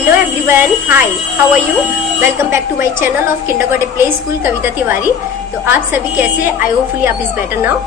Hello everyone, hi, how are you? Welcome back to my channel of kindergarten play school Kavita Tiwari. तो आप सभी कैसे? I hopefully आप is better now.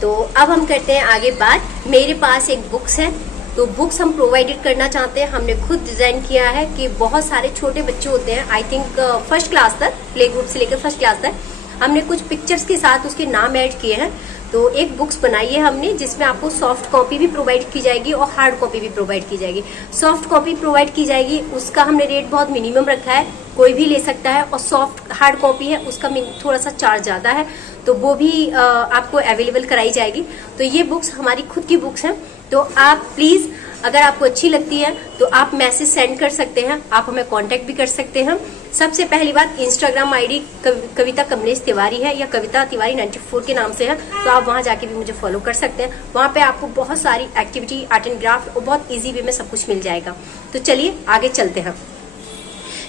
तो अब हम करते हैं आगे बात। मेरे पास एक बुक्स है, तो बुक्स हम प्रोवाइडेड करना चाहते हैं। हमने खुद डिजाइन किया है कि बहुत सारे छोटे बच्चे होते हैं, आई थिंक फर्स्ट क्लास तक, प्ले ग्रुप से लेकर फर्स्ट क्लास तक। हमने कुछ पिक्चर्स के साथ उसके नाम ऐड किए हैं। तो एक बुक्स बनाई है हमने जिसमें आपको सॉफ्ट कॉपी भी प्रोवाइड की जाएगी और हार्ड कॉपी भी प्रोवाइड की जाएगी। सॉफ्ट कॉपी प्रोवाइड की जाएगी, उसका हमने रेट बहुत मिनिमम रखा है, कोई भी ले सकता है। और सॉफ्ट हार्ड कॉपी है, उसका थोड़ा सा चार्ज ज्यादा है, तो वो भी आपको अवेलेबल कराई जाएगी। तो ये बुक्स हमारी खुद की बुक्स हैं। तो आप प्लीज, अगर आपको अच्छी लगती है तो आप मैसेज सेंड कर सकते हैं, आप हमें कांटेक्ट भी कर सकते हैं। सबसे पहली बात, इंस्टाग्राम आईडी कविता कमलेश तिवारी है या कविता तिवारी 94 के नाम से है, तो आप वहां जाके भी मुझे फॉलो कर सकते हैं। वहां पे आपको बहुत सारी एक्टिविटी, आर्ट एंड क्राफ्ट और बहुत इजी वे में सब कुछ मिल जाएगा। तो चलिए आगे चलते हैं।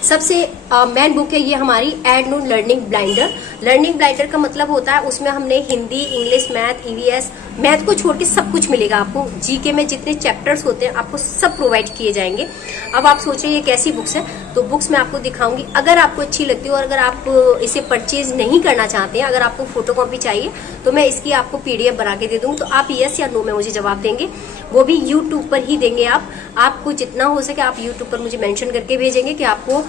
सबसे मेन बुक है ये हमारी add on learning blinder. Learning blinder का मतलब होता है उसमें हमने Hindi, English, math, EVS, math को छोड़ के सब कुछ मिलेगा आपको। जीके में जितने चैप्टर्स होते हैं आपको सब प्रोवाइड किए जाएंगे। अब आप सोच रहे हैं ये कैसी बुक्स है, तो बुक्स मैं आपको दिखाऊंगी। अगर आपको अच्छी लगती है और अगर आप इसे परचेज नहीं करना चाहते हैं, अगर आपको फोटोकॉपी चाहिए, तो मैं इसकी आपको पीडीएफ बना के दे दूंगी। तो आप यस या नो में मुझे जवाब देंगे, वो भी यूट्यूब पर ही देंगे। आपको जितना हो सके आप यूट्यूब पर मुझे मेंशन करके भेजेंगे कि आपको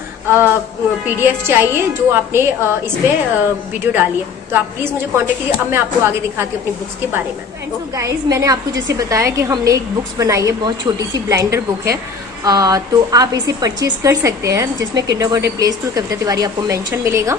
पीडीएफ चाहिए जो आपने इसमें वीडियो डाली है। तो आप प्लीज मुझे कांटेक्ट कीजिए। अब मैं आपको आगे दिखाती हूँ अपनी बुक्स के बारे में। तो गाइज, मैंने आपको जैसे बताया कि हमने एक बुक्स बनाई है, बहुत छोटी सी ब्लाइंडर बुक है। तो आप इसे परचेज कर सकते हैं, जिसमें kindergarten play school Kavita Tiwari आपको मेंशन मिलेगा।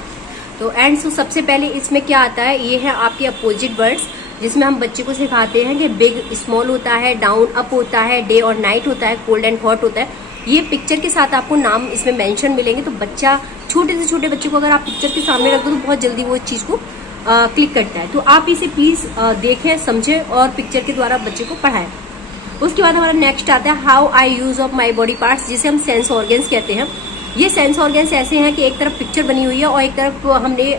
तो सबसे पहले इसमें क्या आता है, ये है आपके अपोजिट वर्ड्स, जिसमें हम बच्चे को सिखाते हैं कि बिग स्मॉल होता है, डाउन अप होता है, डे और नाइट होता है, कोल्ड एंड हॉट होता है। ये पिक्चर के साथ आपको नाम इसमें मेंशन मिलेंगे। तो बच्चा, छोटे से छोटे बच्चे को अगर आप पिक्चर के सामने रख दो तो बहुत जल्दी वो इस चीज को क्लिक करता है। तो आप इसे प्लीज देखें, समझें और पिक्चर के द्वारा बच्चे को पढ़ाएं। उसके बाद हमारा नेक्स्ट आता है how I use of my body parts, जिसे हम सेंस ऑर्गन्स कहते हैं। ये सेंस ऑर्गन्स ऐसे हैं कि एक तरफ पिक्चर बनी हुई है और एक तरफ हमने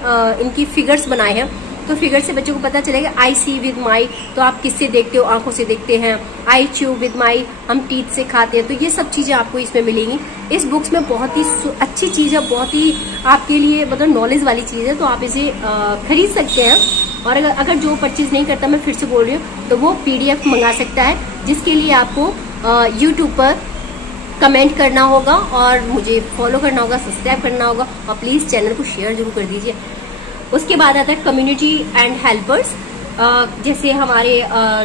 इनकी फिगर्स बनाए हैं। तो फिगर से बच्चों को पता चलेगा आई सी विद माई, तो आप किससे देखते हो? आंखों से देखते हैं। आई च्यू विद माई, हम टीथ से खाते हैं। तो ये सब चीजें आपको इसमें मिलेंगी। इस बुक्स में बहुत ही अच्छी चीज है, बहुत ही आपके लिए मतलब नॉलेज वाली चीज है। तो आप इसे खरीद सकते हैं। और अगर जो परचेज नहीं करता, मैं फिर से बोल रही हूँ, तो वो पीडीएफ मंगा सकता है, जिसके लिए आपको यूट्यूब पर कमेंट करना होगा और मुझे फॉलो करना होगा, सब्सक्राइब करना होगा और प्लीज चैनल को शेयर जरूर कर दीजिए। उसके बाद आता है कम्युनिटी एंड हेल्पर्स, जैसे हमारे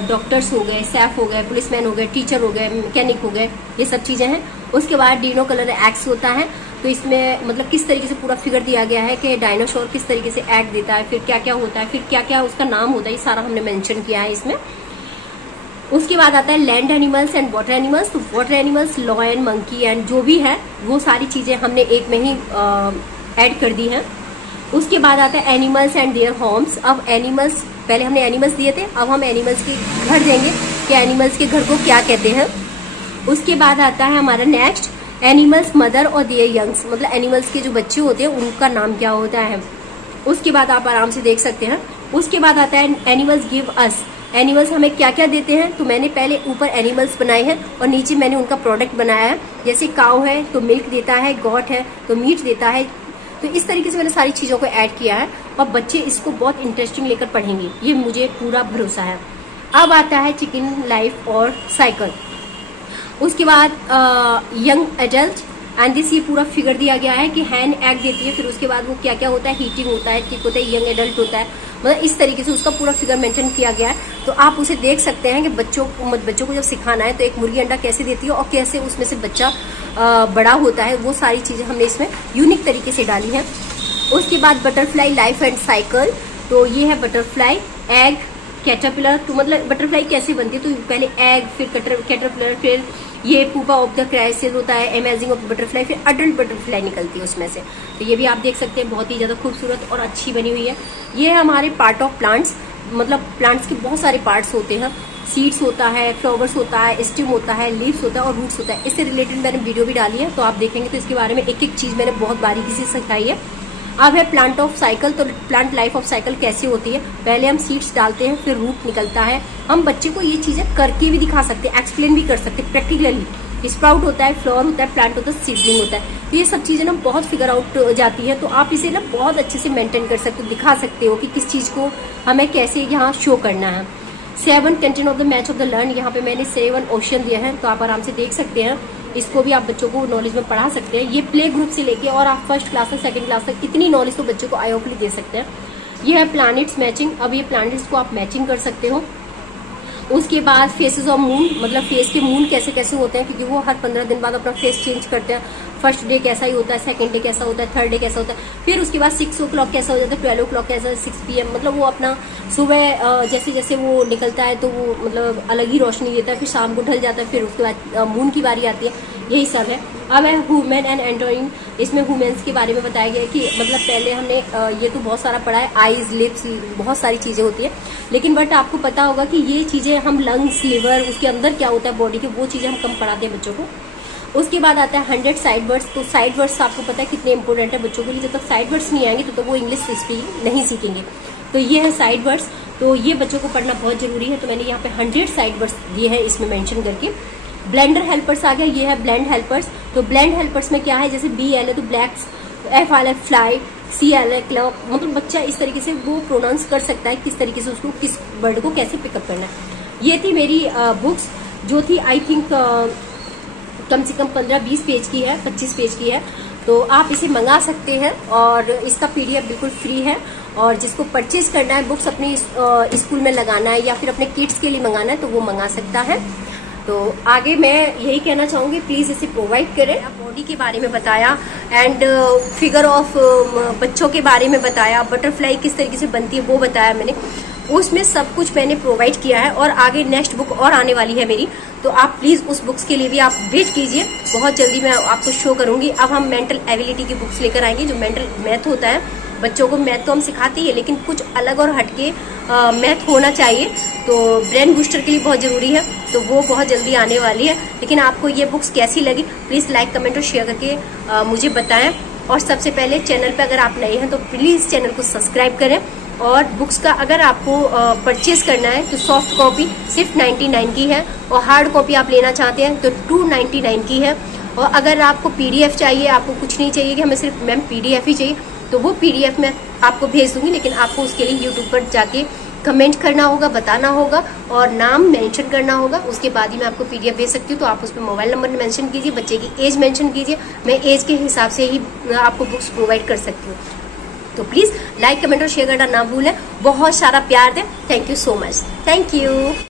डॉक्टर्स हो गए, सैफ हो गए, पुलिसमैन हो गए, टीचर हो गए, मैकेनिक हो गए, ये सब चीजें हैं। उसके बाद डिनो कलर एक्स होता है। तो इसमें मतलब किस तरीके से पूरा फिगर दिया गया है कि डायनासोर किस तरीके से एक्ट देता है, फिर क्या क्या होता है, फिर क्या क्या उसका नाम होता है, ये सारा हमने मेंशन किया है इसमें। उसके बाद आता है land animals and water animals. तो water animals, lion, monkey and जो भी है वो सारी चीजें हमने एक में ही ऐड कर दी है। उसके बाद आता है एनिमल्स एंड देयर होम्स। अब एनिमल्स, पहले हमने एनिमल्स दिए थे, अब हम एनिमल्स के घर देंगे कि एनिमल्स के घर को क्या कहते हैं। उसके बाद आता है हमारा नेक्स्ट एनिमल्स मदर और देयर यंग्स, मतलब एनिमल्स के जो बच्चे होते हैं उनका नाम क्या होता है। उसके बाद आप आराम से देख सकते हैं। उसके बाद आता है एनिमल्स गिव अस, एनिमल्स हमें क्या क्या देते हैं। तो मैंने पहले ऊपर एनिमल्स बनाए हैं और नीचे मैंने उनका प्रोडक्ट बनाया है। जैसे काऊ है तो मिल्क देता है, गॉट है तो मीट देता है। तो इस तरीके से मैंने सारी चीजों को ऐड किया है और बच्चे इसको बहुत इंटरेस्टिंग लेकर पढ़ेंगे, ये मुझे पूरा भरोसा है। अब आता है चिकन लाइफ और साइकिल। उसके बाद यंग एडल्ट एंड दिस, ये पूरा फिगर दिया गया है कि हैन एग देती है, फिर उसके बाद वो क्या क्या होता है, हीटिंग होता है, टिक होता है, यंग एडल्ट होता है, मतलब इस तरीके से उसका पूरा फिगर मेंशन किया गया है। तो आप उसे देख सकते हैं कि बच्चों को जब सिखाना है तो एक मुर्गी अंडा कैसे देती है और कैसे उसमें से बच्चा बड़ा होता है, वो सारी चीजें हमने इसमें यूनिक तरीके से डाली है। उसके बाद बटरफ्लाई लाइफ एंड साइकिल। तो ये है बटरफ्लाई, एग, कैटरपिलर। तो मतलब बटरफ्लाई कैसे बनती है, तो पहले एग, फिर कैटरपिलर, फिर ये पुपा ऑफ द क्राइसिस होता है, अमेजिंग ऑफ बटरफ्लाई, फिर अडल्ट बटरफ्लाई निकलती है उसमें से। तो ये भी आप देख सकते हैं, बहुत ही ज्यादा खूबसूरत और अच्छी बनी हुई है। ये है हमारे पार्ट ऑफ प्लांट्स, मतलब प्लांट्स के बहुत सारे पार्ट्स होते हैं। सीड्स होता है, फ्लावर्स होता है, स्टेम होता है, लीव्स होता है और रूट्स होता है। इससे रिलेटेड मैंने वीडियो भी डाली है, तो आप देखेंगे तो इसके बारे में एक एक चीज मैंने बहुत बारीकी से सिखाई है। अब है प्लांट ऑफ साइकिल। तो प्लांट लाइफ ऑफ साइकिल कैसे होती है, पहले हम सीड्स डालते हैं, फिर रूट निकलता है। हम बच्चे को ये चीजें करके भी दिखा सकते हैं, एक्सप्लेन भी कर सकते हैं प्रैक्टिकली स्प्राउट होता है, फ्लावर होता है, प्लांट होता है, सीडलिंग होता है। तो ये सब चीजें ना बहुत फिगर आउट हो जाती है, तो आप इसे ना बहुत अच्छे से मेंटेन कर सकते हो, दिखा सकते हो कि किस चीज को हमें कैसे यहाँ शो करना है। 7 content of the match of the learn, यहाँ पे मैंने 7 ऑप्शन दिया है, तो आप आराम से देख सकते हैं। इसको भी आप बच्चों को नॉलेज में पढ़ा सकते हैं। ये प्ले ग्रुप से लेके और आप फर्स्ट क्लास तक, सेकंड क्लास तक इतनी नॉलेज तो बच्चों को आयोफुली दे सकते हैं। ये है प्लैनेट्स मैचिंग। अब ये प्लैनेट्स को आप मैचिंग कर सकते हो। उसके बाद फेसेस ऑफ मून, मतलब फेस के मून कैसे कैसे होते हैं, क्योंकि वो हर 15 दिन बाद अपना फेस चेंज करते हैं। फर्स्ट डे कैसा ही होता है, सेकंड डे कैसा होता है, थर्ड डे कैसा होता है, फिर उसके बाद 6 o'clock कैसा हो जाता है, 12 o'clock कैसा, 6 PM, मतलब वो अपना सुबह जैसे जैसे वो निकलता है तो वो मतलब अलग ही रोशनी देता है, फिर शाम को ढल जाता है, फिर उसके बाद मून की बारी आती है। यही सब है। अब है वुमेन एंड एंटरिंग, इसमें वुमेन्स के बारे में बताया गया है कि मतलब पहले हमने ये तो बहुत सारा पढ़ा है, आईज, लिप्स, बहुत सारी चीजें होती है, लेकिन बट आपको पता होगा कि ये चीजें हम लंग्स, लिवर, उसके अंदर क्या होता है बॉडी के, वो चीजें हम कम पढ़ाते हैं बच्चों को। उसके बाद आता है 100 साइड वर्ड्स। तो साइड वर्ड्स आपको पता है कितने इंपॉर्टेंट है बच्चों के लिए, जब तक साइड वर्ड्स नहीं आएंगे तो वो इंग्लिश स्पीकिंग नहीं सीखेंगे। तो ये है साइड वर्ड्स, तो ये बच्चों को पढ़ना बहुत जरूरी है। तो मैंने यहाँ पे 100 साइड वर्ड्स दिए हैं इसमें मेंशन करके। ब्लेंडर हेल्पर्स आ गया, ये है ब्लेंड हेल्पर्स। तो ब्लेंड हेल्पर्स में क्या है, जैसे BL है तो ब्लैक्स, FL है फ्लाई, CL है क्लब, मतलब बच्चा इस तरीके से वो प्रोनाउंस कर सकता है किस तरीके से उसको किस वर्ड को कैसे पिकअप करना है। ये थी मेरी बुक्स, जो थी आई थिंक कम से कम 15-20 पेज की है, 25 पेज की है। तो आप इसे मंगा सकते हैं और इसका PDF बिल्कुल फ्री है। और जिसको परचेज करना है, बुक्स अपनी स्कूल में लगाना है या फिर अपने किड्स के लिए मंगाना है, तो वो मंगा सकता है। तो आगे मैं यही कहना चाहूंगी, प्लीज इसे प्रोवाइड करें। बॉडी के बारे में बताया एंड फिगर ऑफ बच्चों के बारे में बताया, बटरफ्लाई किस तरीके से बनती है वो बताया मैंने, उसमें सब कुछ मैंने प्रोवाइड किया है। और आगे नेक्स्ट बुक और आने वाली है मेरी, तो आप प्लीज उस बुक्स के लिए भी आप वेट कीजिए, बहुत जल्दी मैं आपको शो करूंगी। अब हम मेंटल एबिलिटी की बुक्स लेकर आएंगे, जो मेंटल मैथ होता है। बच्चों को मैथ तो हम सिखाते ही है, लेकिन कुछ अलग और हटके मैथ होना चाहिए, तो ब्रेन बूस्टर के लिए बहुत जरूरी है, तो वो बहुत जल्दी आने वाली है। लेकिन आपको ये बुक्स कैसी लगी, प्लीज लाइक, कमेंट और शेयर करके मुझे बताएं। और सबसे पहले चैनल पे अगर आप नए हैं तो प्लीज चैनल को सब्सक्राइब करें। और बुक्स का अगर आपको परचेज करना है तो सॉफ्ट कॉपी सिर्फ 99 की है, और हार्ड कॉपी आप लेना चाहते हैं तो 299 की है। और अगर आपको PDF चाहिए, आपको कुछ नहीं चाहिए कि हमें सिर्फ मैम PDF ही चाहिए, तो वो PDF मैं आपको भेज दूंगी, लेकिन आपको उसके लिए यूट्यूब पर जाके कमेंट करना होगा, बताना होगा और नाम मेंशन करना होगा, उसके बाद ही मैं आपको PDF भेज सकती हूँ। तो आप उसमें मोबाइल नंबर मेंशन कीजिए, बच्चे की एज मेंशन कीजिए, मैं एज के हिसाब से ही आपको बुक्स प्रोवाइड कर सकती हूँ। तो प्लीज लाइक, कमेंट और शेयर करना ना भूलें। बहुत सारा प्यार दें। Thank you so much. Thank you.